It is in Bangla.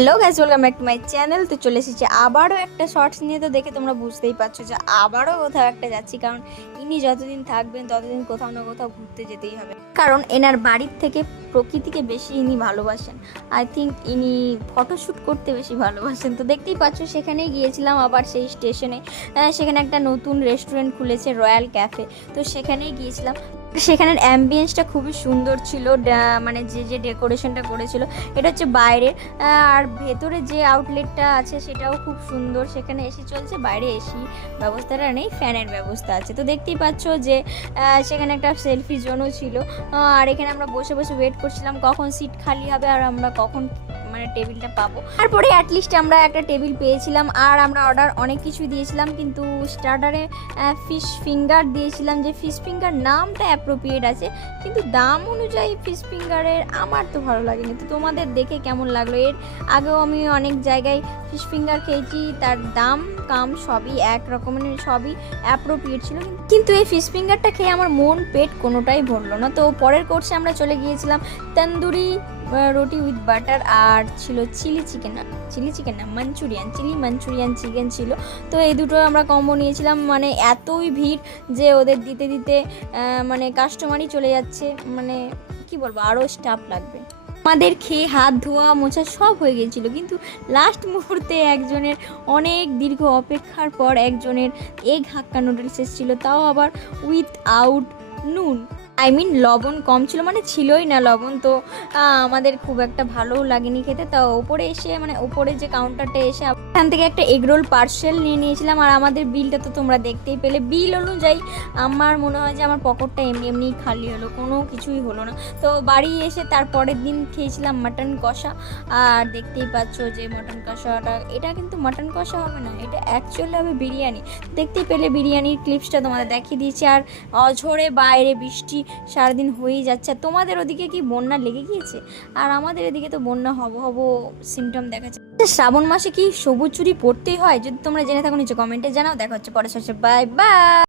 Hello guys, welcome back to my channel. তো চলে এসেছি আবারও একটা শর্টস নিয়ে। তো দেখে তোমরা বুঝতেই পারছো যে আবারও কোথাও একটা যাচ্ছি, কারণ ইনি যতদিন থাকবেন ততদিন কোথাও না কোথাও ঘুরতে যেতেই হবে, কারণ এনার বাড়ির থেকে প্রকৃতিকে বেশি ইনি ভালোবাসেন। আই থিঙ্ক ইনি ফটোশ্যুট করতে বেশি ভালোবাসেন। তো দেখতেই পাচ্ছ সেখানেই গিয়েছিলাম আবার সেই স্টেশনে। সেখানে একটা নতুন রেস্টুরেন্ট খুলেছে, রয়্যাল ক্যাফে। তো সেখানেই গিয়েছিলাম। সেখানের অ্যাম্বিয়েন্সটা খুবই সুন্দর ছিল, মানে যে ডেকোরেশনটা করেছিল এটা হচ্ছে বাইরের। আর ভেতরে যে আউটলেটটা আছে সেটাও খুব সুন্দর। সেখানে এসি চলছে, বাইরে এসি ব্যবস্থাটা নেই, ফ্যানের ব্যবস্থা আছে। তো দেখতেই পাচ্ছ যে সেখানে একটা সেলফি জোনও ছিল। আর এখানে আমরা বসে বসে ওয়েট করছিলাম কখন সিট খালি হবে আর আমরা কখন মানে টেবিলটা পাবো। তারপরে অ্যাটলিস্ট আমরা একটা টেবিল পেয়েছিলাম। আর আমরা অর্ডার অনেক কিছু দিয়েছিলাম, কিন্তু স্টার্টারে ফিশ ফিঙ্গার দিয়েছিলাম। যে ফিশ ফিঙ্গার নামটা অ্যাপ্রোপ্রিয়েট আছে, কিন্তু দাম অনুযায়ী ফিশ ফিঙ্গারের আমার তো ভালো লাগেনি। তো তোমাদের দেখে কেমন লাগলো? এর আগেও আমি অনেক জায়গায় ফিশ ফিঙ্গার খেয়েছি, তার দাম কাম সবই এক রকমের, সবই অ্যাপ্রোপ্রিয়েট ছিল। কিন্তু এই ফিশ ফিঙ্গারটা খেয়ে আমার মন পেট কোনোটাই ভরলো না। তো পরের কোর্সে আমরা চলে গিয়েছিলাম তন্দুরি রুটি উইথ বাটার, আর ছিল চিলি চিকেন না মাঞ্চুরিয়ান চিকেন ছিল। তো এই দুটো আমরা কম্বো নিয়েছিলাম। মানে এতই ভিড় যে ওদের দিতে দিতে মানে কাস্টমারই চলে যাচ্ছে। মানে কি বলবো, আরও স্টাফ লাগবে। আমাদের খেয়ে হাত ধোয়া মোছা সব হয়ে গিয়েছিল, কিন্তু লাস্ট মুহূর্তে একজনের অনেক দীর্ঘ অপেক্ষার পর একজনের এগ হাক্কা নুডলস এসেছিলো, তাও আবার উইথ আউট নুন। লবণ কম ছিল, মানে ছিলই না লবণ। তো আমাদের খুব একটা ভালোও লাগেনি খেতে। তা ওপরে এসে মানে ওপরে যে কাউন্টারটা এসে এখান থেকে একটা এগরোল পার্সেল নিয়ে নিয়েছিলাম। আর আমাদের বিলটা তো তোমরা দেখতেই পেলে। বিল অনুযায়ী আমার মনে হয় যে আমার পকেটটা এমনিই খালি হলো, কোনো কিছুই হলো না। তো বাড়ি এসে তার পরের দিন খেয়েছিলাম মাটন কষা। আর দেখতেই পাচ্ছ যে মাটন কষাটা, এটা কিন্তু মাটন কষা হবে না, এটা অ্যাকচুয়ালি হবে বিরিয়ানি। দেখতেই পেলে বিরিয়ানির ক্লিপসটা তোমাদের দেখিয়ে দিয়েছি। আর অঝরে বাইরে বৃষ্টি সারাদিন হয়েই যাচ্ছে। তোমাদের ওদিকে কি বন্যা লেগে গিয়েছে? আর আমাদের এদিকে তো বন্যা হব সিমটম দেখাচ্ছে। শ্রাবণ মাসে কি সবুজ চুড়ি পরতেই হয়? যদি তোমরা জেনে থাকো নিচে কমেন্টে জানাও। দেখা হচ্ছে পরের সপ্তাহে। Bye bye.